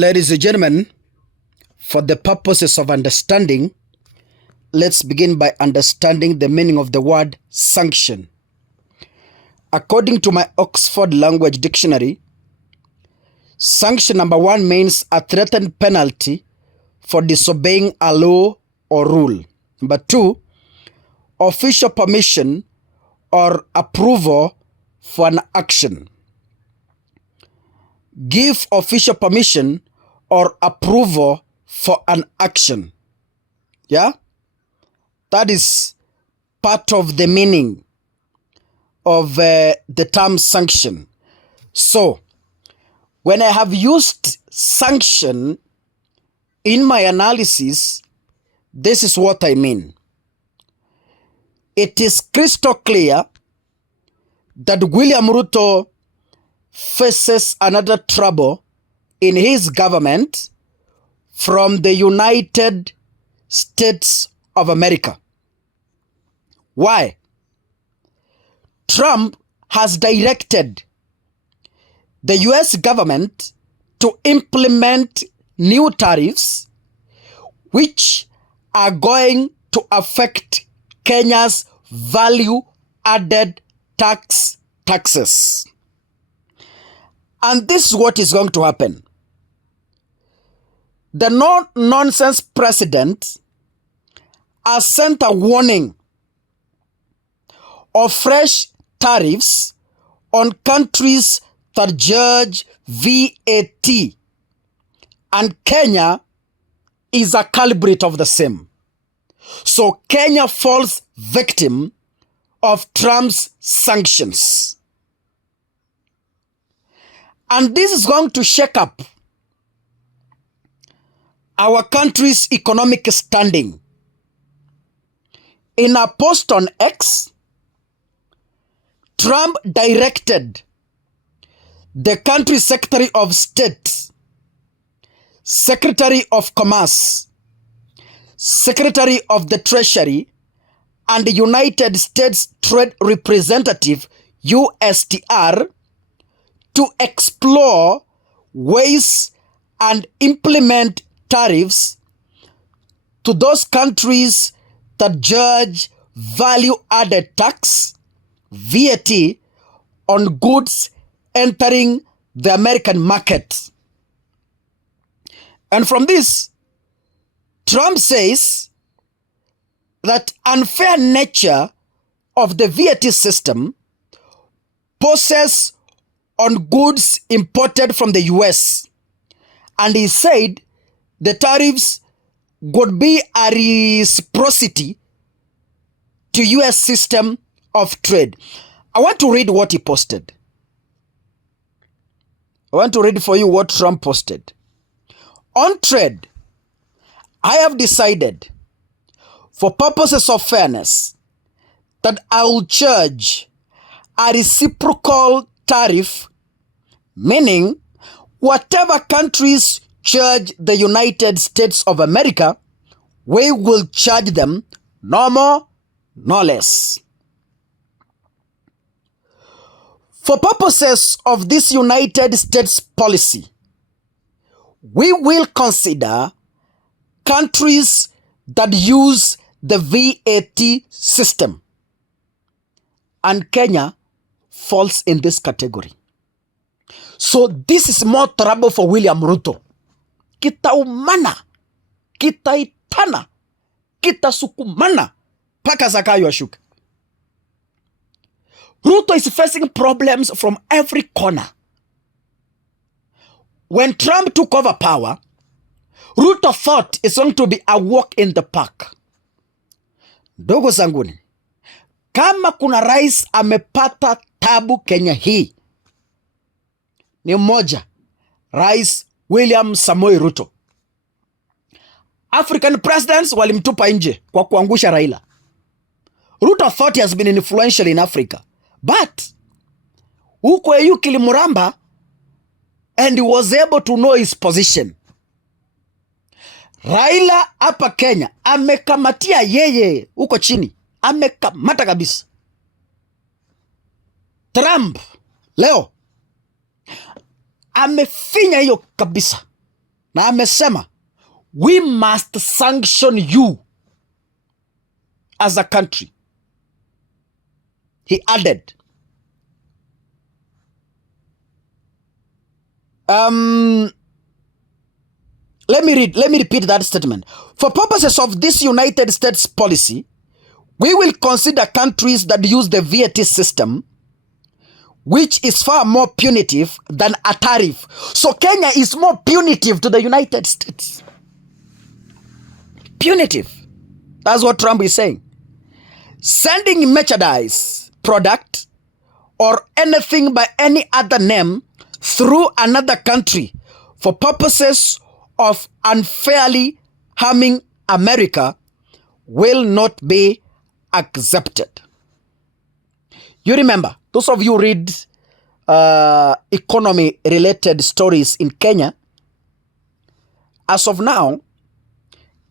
Ladies and gentlemen, for the purposes of understanding, let's begin by understanding the meaning of the word sanction. According to my Oxford Language Dictionary, sanction number 1 means a threatened penalty for disobeying a law or rule. Number 2, official permission or approval for an action. Give official permission or approval for an action. Yeah? That is part of the meaning of the term sanction. So, when I have used sanction in my analysis, this is what I mean. It is crystal clear that William Ruto faces another trouble in his government from the United States of America. Why? Trump has directed the US government to implement new tariffs which are going to affect Kenya's value-added taxes. And this is what is going to happen. The no-nonsense president has sent a warning of fresh tariffs on countries that charge VAT, and Kenya is a culprit of the same. So Kenya falls victim of Trump's sanctions. And this is going to shake up our country's economic standing. In a post on X, Trump directed the country's Secretary of State, Secretary of Commerce, Secretary of the Treasury, and the United States Trade Representative, USTR, to explore ways and implement tariffs to those countries that charge value-added tax, VAT, on goods entering the American market. And from this, Trump says that unfair nature of the VAT system poses on goods imported from the US. And he said the tariffs would be a reciprocity to US system of trade. I want to read what he posted. I want to read for you what Trump posted. On trade, I have decided, for purposes of fairness, that I will charge a reciprocal tariff, meaning whatever countries charge the United States of America, we will charge them no more, no less. For purposes of this United States policy, we will consider countries that use the VAT system, and Kenya falls in this category. So this is more trouble for William Ruto. Kitaumana, kitaitana, kitasukumana, paka zakayo ashuka. Ruto is facing problems from every corner. When Trump took over power, Ruto thought it's going to be a walk in the park. Ndogo zanguni, kama kuna rais amepata tabu Kenya hii, ni mmoja, Rais William Samoei Ruto. African presidents walimtupa nje kwa kuangusha Raila. Ruto thought he has been influential in Africa, but huko EU kilimuramba and he was able to know his position. Raila hapa Kenya amekamatia yeye huko chini, amekamata kabisa. Trump leo amefinya hiyo kabisa. na amesema we must sanction you as a country. He added, let me repeat that statement. For purposes of this United States policy, we will consider countries that use the VAT system, which is far more punitive than a tariff. So Kenya is more punitive to the United States. Punitive. That's what Trump is saying. Sending merchandise, product, or anything by any other name through another country for purposes of unfairly harming America will not be accepted. You remember, those of you read economy-related stories in Kenya, as of now,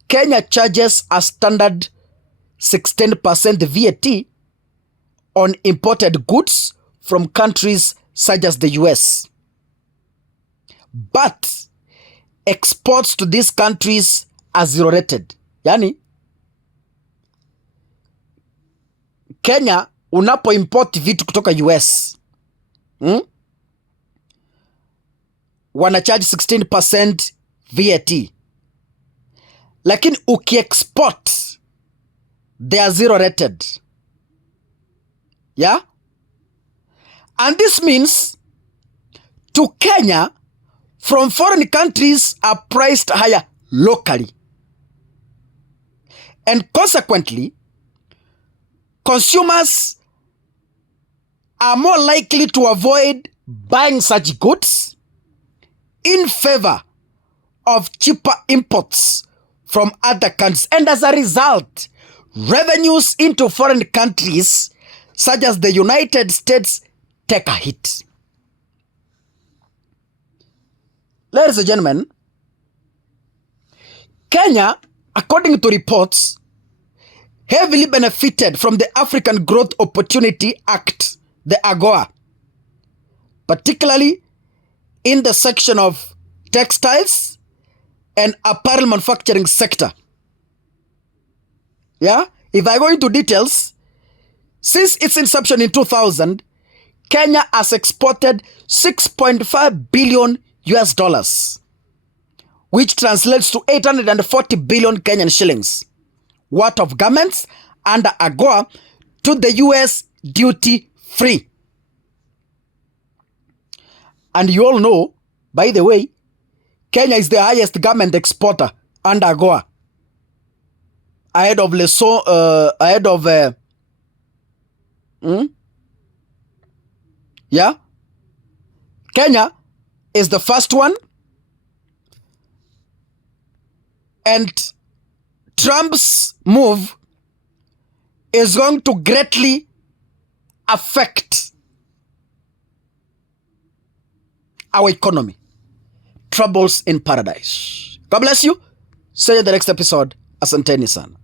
Kenya charges a standard 16% VAT on imported goods from countries such as the US. But exports to these countries are zero rated. Yani, Kenya unapo import vitu kutoka US, wana charge 16% VAT. Lakini uki-export, they are zero rated. Yeah? And this means to Kenya, from foreign countries are priced higher locally. And consequently, consumers are more likely to avoid buying such goods in favor of cheaper imports from other countries. And as a result, revenues into foreign countries such as the United States take a hit. Ladies and gentlemen, Kenya, according to reports, heavily benefited from the African Growth Opportunity Act, the AGOA, particularly in the section of textiles and apparel manufacturing sector. Yeah, if I go into details, since its inception in 2000, Kenya has exported 6.5 billion US dollars, which translates to 840 billion Kenyan shillings worth of garments under AGOA to the US duty free. And you all know, by the way, Kenya is the highest garment exporter under AGOA, ahead of Lesotho, yeah, Kenya is the first one, and Trump's move is going to greatly affect our economy. Troubles in paradise. God bless you. See you in the next episode. Asanteni sana.